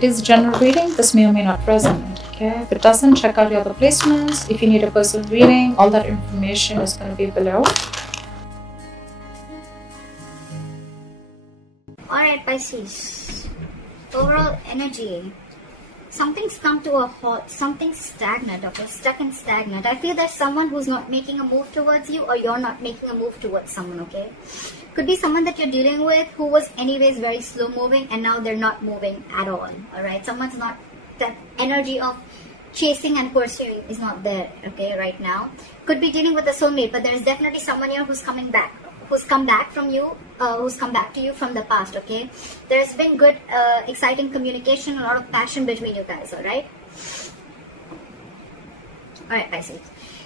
It is a general reading. This may or may not resonate. Okay, if it doesn't, check out your other placements. If you need a personal reading, all that information is going to be below. Alright, Pisces. Overall energy. Something's come to a halt. Something's stagnant, okay? Stuck and stagnant. I feel there's someone who's not making a move towards you, or you're not making a move towards someone, okay? Could be someone that you're dealing with who was anyways very slow moving and now they're not moving at all, alright? Someone's not, that energy of chasing and pursuing is not there, okay, right now. Could be dealing with a soulmate, but there's definitely someone here who's coming back. Who's come back from you, who's come back to you from the past, okay? There's been good, exciting communication, a lot of passion between you guys, alright? Alright, Pisces.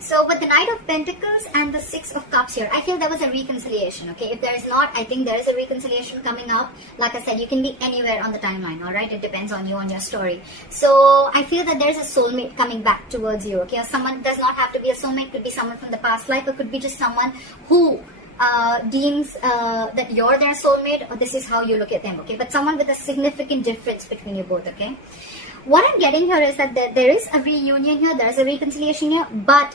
So with the Knight of Pentacles and the Six of Cups here, I feel there was a reconciliation, okay? If there is not, I think there is a reconciliation coming up. Like I said, you can be anywhere on the timeline, alright? It depends on you, on your story. So I feel that there's a soulmate coming back towards you, okay? Or someone does not have to be a soulmate, could be someone from the past life, or could be just someone who deems that you're their soulmate, or this is how you look at them, okay? But someone with a significant difference between you both, okay? What I'm getting here is that there is a reunion here, there is a reconciliation here, but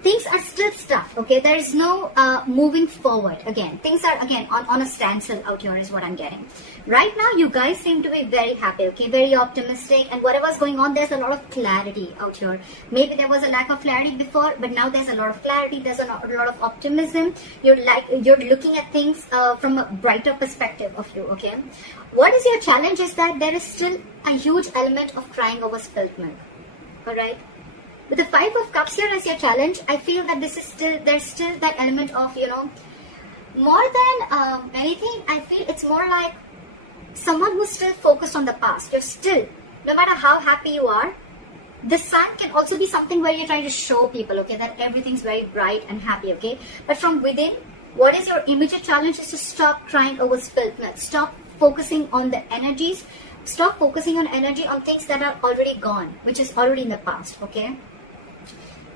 things are still stuck, okay? There is no moving forward. Again, things are again on a standstill out here is what I'm getting. Right now, you guys seem to be very happy, okay? Very optimistic, and whatever's going on, there's a lot of clarity out here. Maybe there was a lack of clarity before, but now there's a lot of clarity. There's a lot of optimism. You're looking at things from a brighter perspective of you, okay? What is your challenge is that there is still a huge element of crying over spilt milk, all right? With the Five of Cups here as your challenge, I feel that there's still that element of, you know, more than anything, I feel it's more like someone who's still focused on the past. You're still, no matter how happy you are, the sun can also be something where you're trying to show people, okay, that everything's very bright and happy, okay? But from within, what is your immediate challenge is to stop crying over spilt milk. Stop focusing on the energies. Stop focusing on energy on things that are already gone, which is already in the past, okay?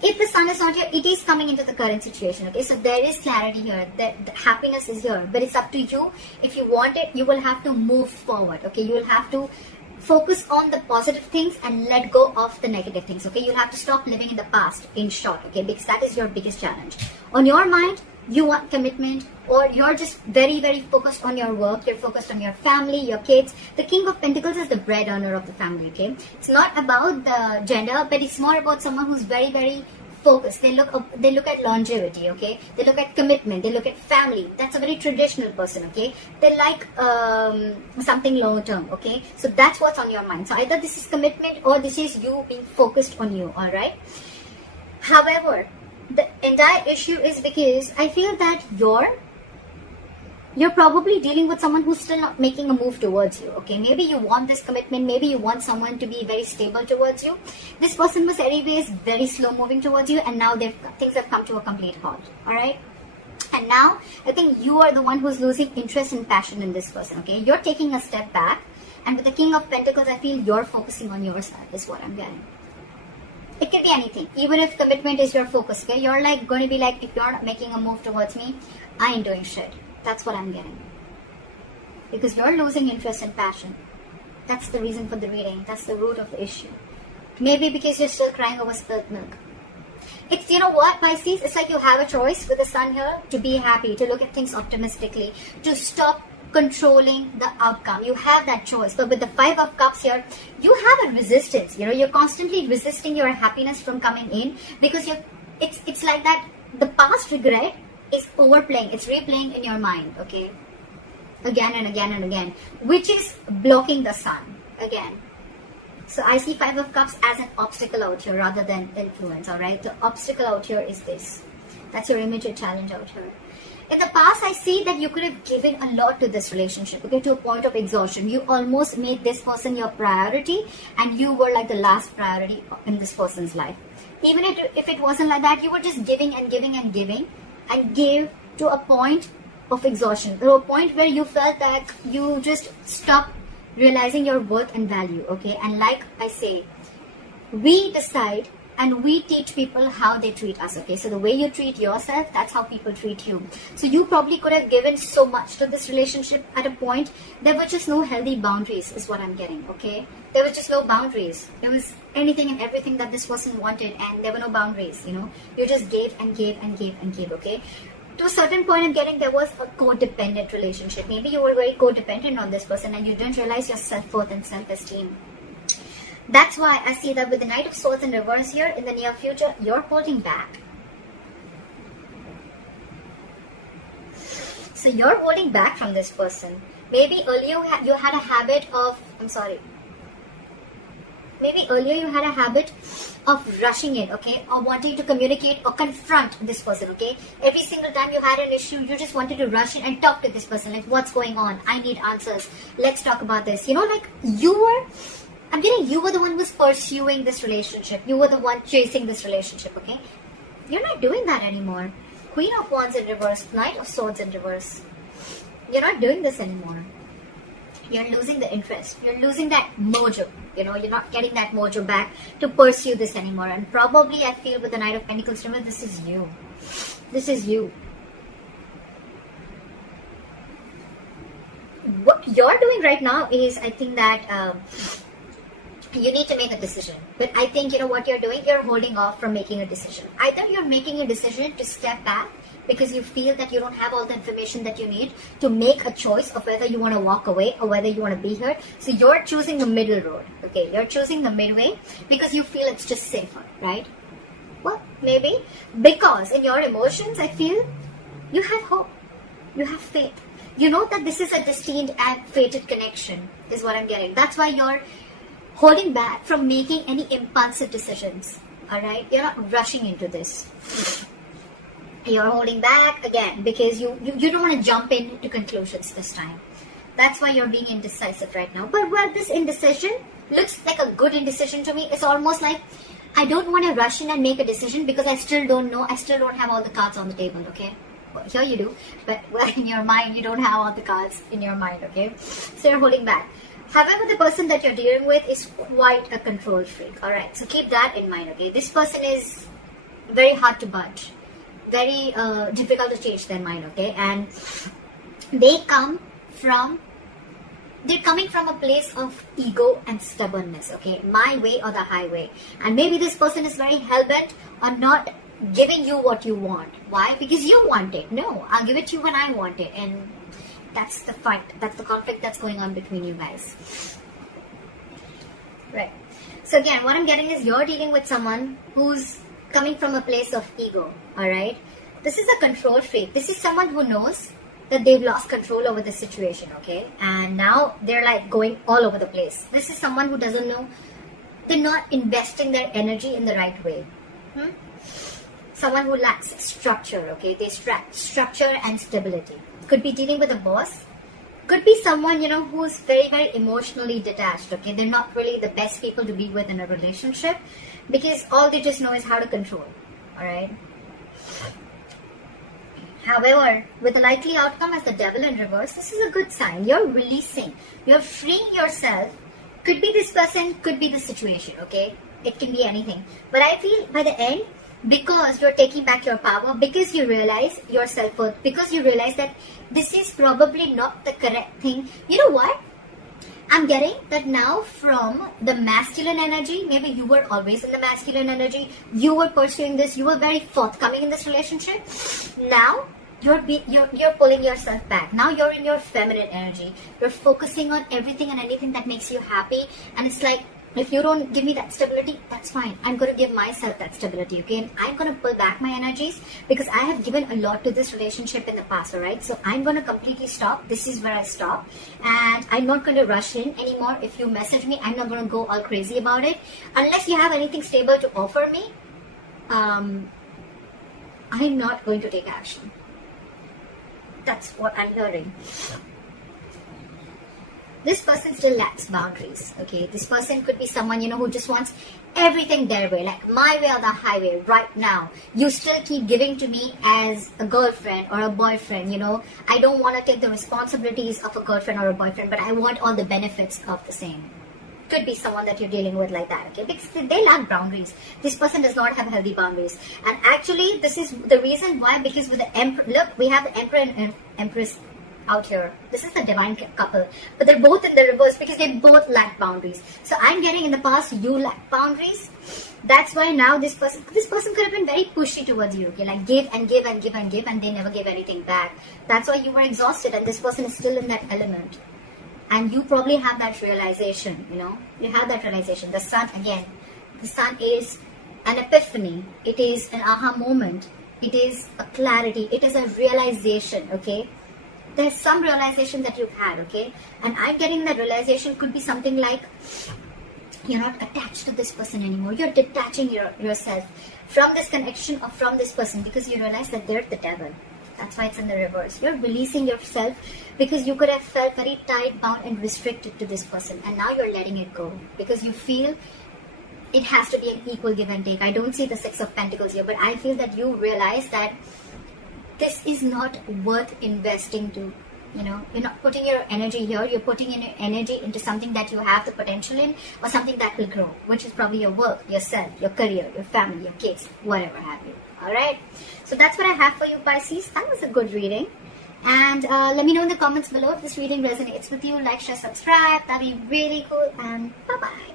If the sun is not here, it is coming into the current situation, okay? So there is clarity here, the happiness is here, but it's up to you. If you want it, you will have to move forward, okay? You will have to focus on the positive things and let go of the negative things, okay? You'll have to stop living in the past, in short, okay? Because that is your biggest challenge. On your mind, you want commitment, or you're just very, very focused on your work, you're focused on your family, your kids. The King of Pentacles is the bread earner of the family, okay? It's not about the gender, but it's more about someone who's very, very focused. They look at longevity, okay? They look at commitment, they look at family. That's a very traditional person, okay? They like something long term, okay? So that's what's on your mind. So either this is commitment or this is you being focused on you, all right? However, the entire issue is because I feel that you're probably dealing with someone who's still not making a move towards you, okay? Maybe you want this commitment, maybe you want someone to be very stable towards you. This person was anyways very slow moving towards you, and now things have come to a complete halt, all right? And now, I think you are the one who's losing interest and passion in this person, okay? You're taking a step back, and with the King of Pentacles, I feel you're focusing on yourself, is what I'm getting. It could be anything, even if commitment is your focus, okay? You're like going to be like, if you're not making a move towards me, I ain't doing shit. That's what I'm getting. Because you're losing interest and passion. That's the reason for the reading. That's the root of the issue. Maybe because you're still crying over spilt milk. It's, you know what, Pisces? It's like you have a choice with the sun here to be happy, to look at things optimistically, to stop controlling the outcome. You have that choice. But with the Five of Cups here, you have a resistance. You know, you're constantly resisting your happiness from coming in because it's like that the past regret is overplaying. It's replaying in your mind, okay? Again and again and again, which is blocking the sun again. So I see Five of Cups as an obstacle out here rather than influence, all right? The obstacle out here is this. That's your immediate challenge out here. In the past, I see that you could have given a lot to this relationship, okay, to a point of exhaustion. You almost made this person your priority, and you were like the last priority in this person's life. Even if it wasn't like that, you were just giving and giving and giving, and gave to a point of exhaustion, to a point where you felt that you just stopped realizing your worth and value, okay? And like I say, we decide and we teach people how they treat us, okay? So the way you treat yourself, that's how people treat you. So you probably could have given so much to this relationship at a point. There were just no healthy boundaries, is what I'm getting, okay? There was just no boundaries. There was anything and everything that this person wanted, and there were no boundaries, you know? You just gave and gave and gave and gave, okay? To a certain point, I'm getting there was a codependent relationship. Maybe you were very codependent on this person and you didn't realize your self-worth and self-esteem. That's why I see that with the Knight of Swords in reverse here, in the near future, you're holding back. So you're holding back from this person. Maybe earlier you had a habit of, maybe earlier you had a habit of rushing in, okay, or wanting to communicate or confront this person, okay? Every single time you had an issue, you just wanted to rush in and talk to this person, like, what's going on? I need answers. Let's talk about this. You know, like, you were the one who was pursuing this relationship. You were the one chasing this relationship, okay? You're not doing that anymore. Queen of Wands in reverse, Knight of Swords in reverse. You're not doing this anymore. You're losing the interest. You're losing that mojo. You know, you're not getting that mojo back to pursue this anymore. And probably I feel with the Knight of Pentacles, remember, this is you. This is you. What you're doing right now is, I think that you need to make a decision. But I think, you know what you're doing? You're holding off from making a decision. Either you're making a decision to step back because you feel that you don't have all the information that you need to make a choice of whether you want to walk away or whether you want to be here. So you're choosing the middle road, okay? You're choosing the midway because you feel it's just safer, right? Well, maybe because in your emotions, I feel you have hope, you have faith. You know that this is a destined and fated connection, is what I'm getting. That's why you're holding back from making any impulsive decisions, all right? You're not rushing into this. You're holding back again because you don't want to jump into conclusions this time. That's why you're being indecisive right now. But well, this indecision looks like a good indecision to me. It's almost like I don't want to rush in and make a decision because I still don't know. I still don't have all the cards on the table, okay? Well, here you do, but well, in your mind, you don't have all the cards in your mind, okay? So you're holding back. However, the person that you're dealing with is quite a control freak, all right? So keep that in mind, okay? This person is very hard to budge. Very difficult to change their mind, okay? And they're coming from a place of ego and stubbornness, okay? My way or the highway. And maybe this person is very hell-bent on not giving you what you want. Why? Because you want it. No, I'll give it to you when I want it. And that's the fight. That's the conflict that's going on between you guys. Right. So again, what I'm getting is you're dealing with someone who's coming from a place of ego, alright? This is a control freak. This is someone who knows that they've lost control over the situation, okay? And now they're like going all over the place. This is someone who doesn't know, they're not investing their energy in the right way. Someone who lacks structure, okay? They lack structure and stability. Could be dealing with a boss. Could be someone, you know, who's very, very emotionally detached, okay? They're not really the best people to be with in a relationship because all they just know is how to control, alright? However, with a likely outcome as the Devil in reverse, this is a good sign. You're releasing. You're freeing yourself. Could be this person, could be the situation, okay? It can be anything. But I feel by the end, because you're taking back your power, because you realize your self-worth, because you realize that this is probably not the correct thing. You know what? I'm getting that now from the masculine energy. Maybe you were always in the masculine energy. You were pursuing this. You were very forthcoming in this relationship. Now you're pulling yourself back. Now you're in your feminine energy. You're focusing on everything and anything that makes you happy. And it's like, if you don't give me that stability, that's fine. I'm going to give myself that stability, okay? And I'm going to pull back my energies because I have given a lot to this relationship in the past, alright? So I'm going to completely stop. This is where I stop. And I'm not going to rush in anymore. If you message me, I'm not going to go all crazy about it. Unless you have anything stable to offer me, I'm not going to take action. That's what I'm hearing. This person still lacks boundaries, okay? This person could be someone, you know, who just wants everything their way, like my way or the highway right now. You still keep giving to me as a girlfriend or a boyfriend, you know. I don't want to take the responsibilities of a girlfriend or a boyfriend, but I want all the benefits of the same. could be someone that you're dealing with like that, okay? Because they lack boundaries. This person does not have healthy boundaries. And actually, this is the reason why, because with the Emperor, look, we have the Emperor and Empress out here. This is the divine couple, but they're both in the reverse because they both lack boundaries. So I'm getting in the past, you lack boundaries. That's why now this person could have been very pushy towards you, okay? Like give and give and give and give, and they never gave anything back. That's why you were exhausted, and this person is still in that element. And you probably have that realization, you know? You have that realization. The sun, again, the sun is an epiphany. It is an aha moment. It is a clarity. It is a realization, okay? There's some realization that you've had, okay? And I'm getting that realization could be something like, you're not attached to this person anymore. You're detaching yourself from this connection or from this person because you realize that they're the devil. That's why it's in the reverse. You're releasing yourself because you could have felt very tied, bound, and restricted to this person. And now you're letting it go because you feel it has to be an equal give and take. I don't see the Six of Pentacles here, but I feel that you realize that this is not worth investing to. You know, you're not putting your energy here, you're putting in your energy into something that you have the potential in, or something that will grow, which is probably your work, yourself, your career, your family, your kids, whatever have you. Alright, so that's what I have for you, Pisces. That was a good reading. And let me know in the comments below if this reading resonates with you. Like, share, subscribe. That'd be really cool. And bye-bye.